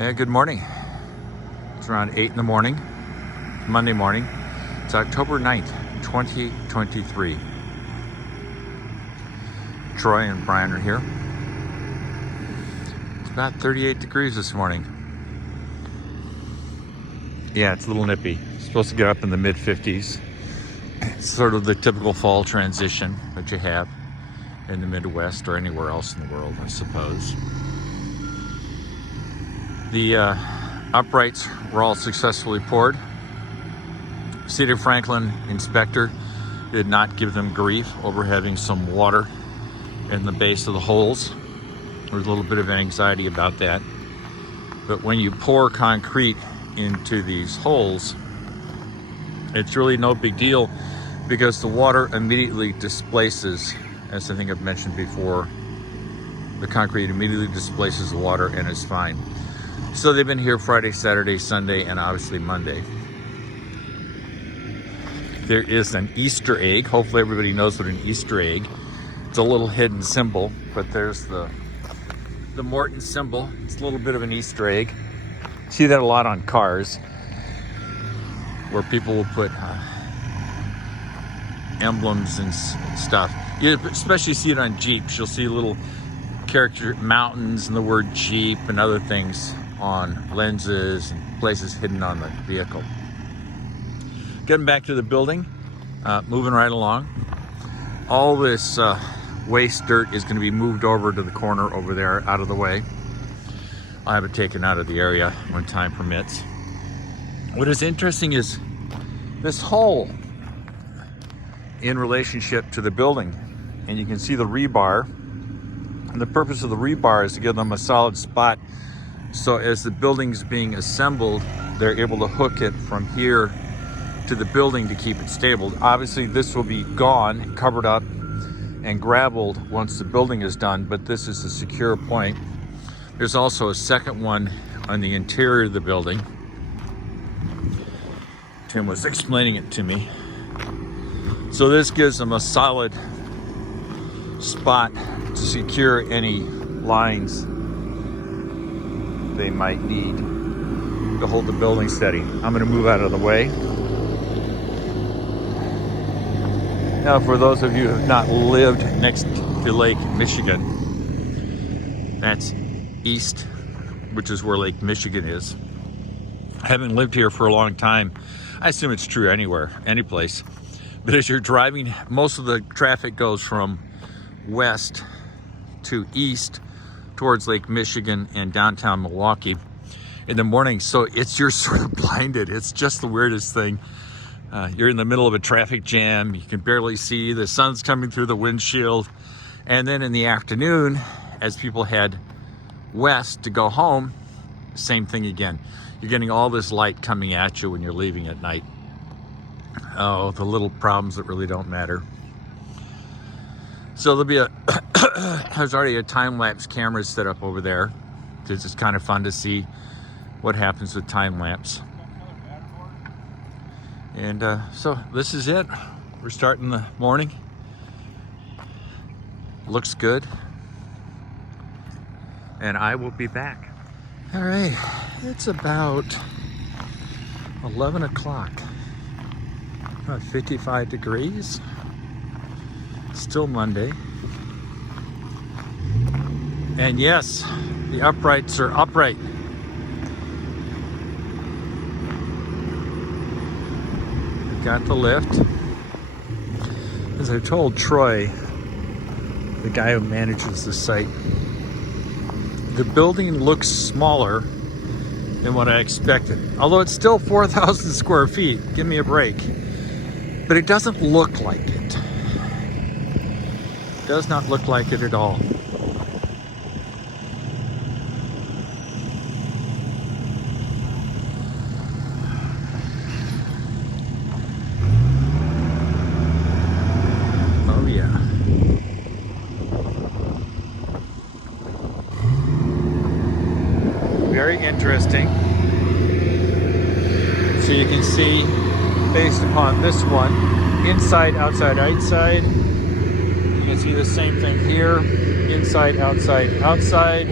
Good morning. It's around 8 in the morning, Monday morning. It's October 9th, 2023. Troy and Brian are here. It's about 38 degrees this morning. Yeah, it's a little nippy. It's supposed to get up in the mid-50s. It's sort of the typical fall transition that you have in the Midwest or anywhere else in the world, I suppose. The uprights were all successfully poured. Cedar Franklin inspector did not give them grief over having some water in the base of the holes. There was a little bit of anxiety about that. But when you pour concrete into these holes, it's really no big deal because the water immediately displaces, as I think I've mentioned before, the concrete immediately displaces the water and it's fine. So they've been here Friday, Saturday, Sunday, and obviously Monday. There is an Easter egg. Hopefully everybody knows what an Easter egg. It's a little hidden symbol, but there's the Morton symbol. It's a little bit of an Easter egg. See that a lot on cars, where people will put emblems and stuff. You especially see it on Jeeps. You'll see little character mountains and the word Jeep and other things on lenses and places hidden on the vehicle. Getting back to the building, moving right along. All this waste dirt is going to be moved over to the corner over there, out of the way. I'll have it taken out of the area when time permits. What is interesting is this hole in relationship to the building, and you can see the rebar. And the purpose of the rebar is to give them a solid spot, so as the building's being assembled, they're able to hook it from here to the building to keep it stable. Obviously this will be gone, covered up and gravelled once the building is done, but this is a secure point. There's also a second one on the interior of the building. Tim was explaining it to me. So this gives them a solid spot to secure any lines they might need to hold the building steady. I'm going to move out of the way. Now, for those of you who have not lived next to Lake Michigan, that's east, which is where Lake Michigan is. Having lived here for a long time, I assume it's true anywhere, any place. But as you're driving, most of the traffic goes from west to east towards Lake Michigan and downtown Milwaukee in the morning. So you're sort of blinded. It's just the weirdest thing. You're in the middle of a traffic jam. You can barely see. The sun's coming through the windshield. And then in the afternoon, as people head west to go home, same thing again. You're getting all this light coming at you when you're leaving at night. Oh, the little problems that really don't matter. So there'll be there's already a time-lapse camera set up over there because it's kind of fun to see what happens with time-lapse. And so this is it. We're starting the morning. Looks good. And I will be back. All right, it's about 11 o'clock. About 55 degrees. Still Monday. And yes, the uprights are upright. Got the lift. As I told Troy, the guy who manages the site, the building looks smaller than what I expected. Although it's still 4,000 square feet. Give me a break. But it doesn't look like it. Does not look like it at all. Oh yeah. Very interesting. So you can see, based upon this one, inside, outside, outside. You can see the same thing here, inside, outside, outside.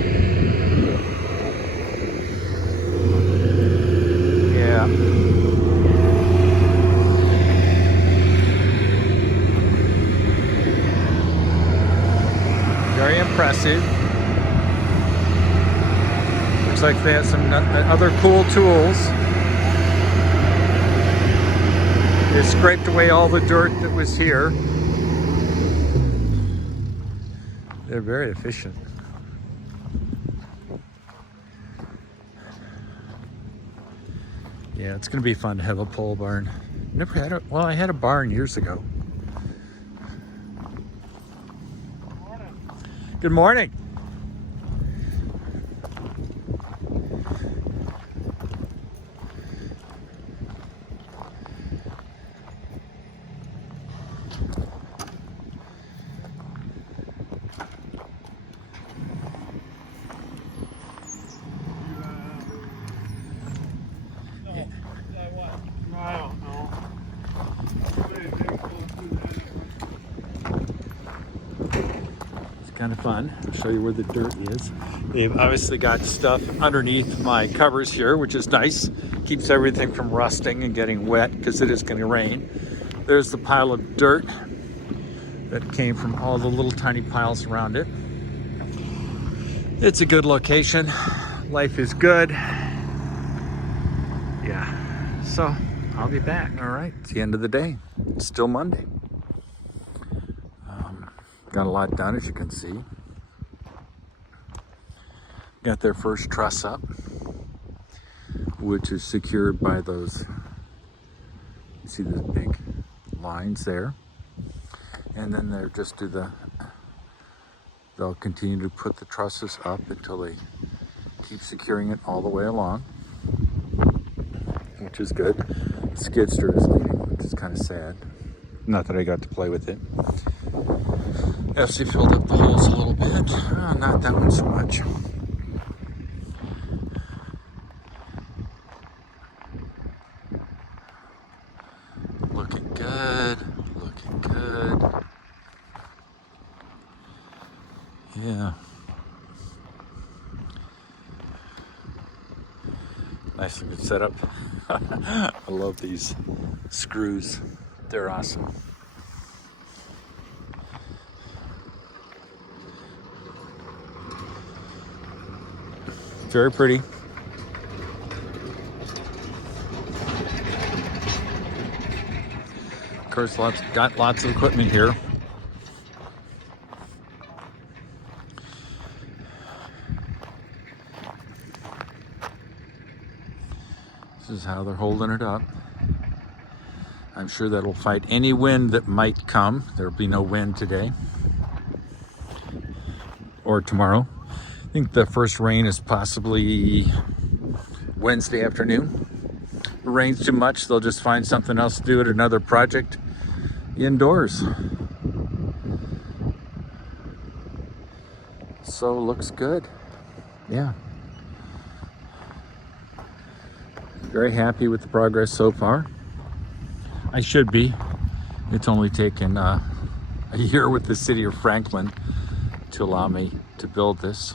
Looks like they have some other cool tools. They scraped away all the dirt that was here. They're very efficient. Yeah, it's gonna be fun to have a pole barn. Never had a, well, I had a barn years ago. Good morning. Kind of fun. I'll show you where the dirt is. They've obviously got stuff underneath my covers here, which is nice. Keeps everything from rusting and getting wet because it is going to rain. There's the pile of dirt that came from all the little tiny piles around it. It's a good location. Life is good. Yeah. So I'll be back. All right. It's the end of the day. It's still Monday. Got a lot done, as you can see. Got their first truss up, which is secured by those, you see those big lines there. And then they're just they'll continue to put the trusses up until they keep securing it all the way along, which is good. Skidster is leaving, which is kind of sad. Not that I got to play with it. FC filled up the holes a little bit. Oh, not that one so much. Looking good. Looking good. Yeah. Nice looking setup. I love these screws. They're awesome. Very pretty. Of course, got lots of equipment here. This is how they're holding it up. I'm sure that'll fight any wind that might come. There'll be no wind today or tomorrow. I think the first rain is possibly Wednesday afternoon. If it rains too much, they'll just find something else to do at another project indoors. So looks good. Yeah. Very happy with the progress so far. I should be. It's only taken a year with the city of Franklin to allow me to build this.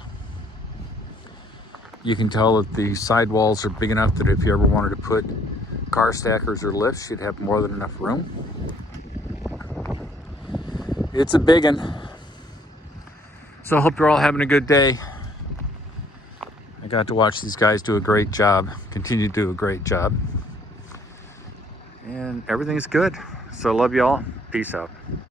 You can tell that the sidewalls are big enough that if you ever wanted to put car stackers or lifts, you'd have more than enough room. It's a big one. So I hope you're all having a good day. I got to watch these guys do a great job, continue to do a great job. And everything's good. So I love you all. Peace out.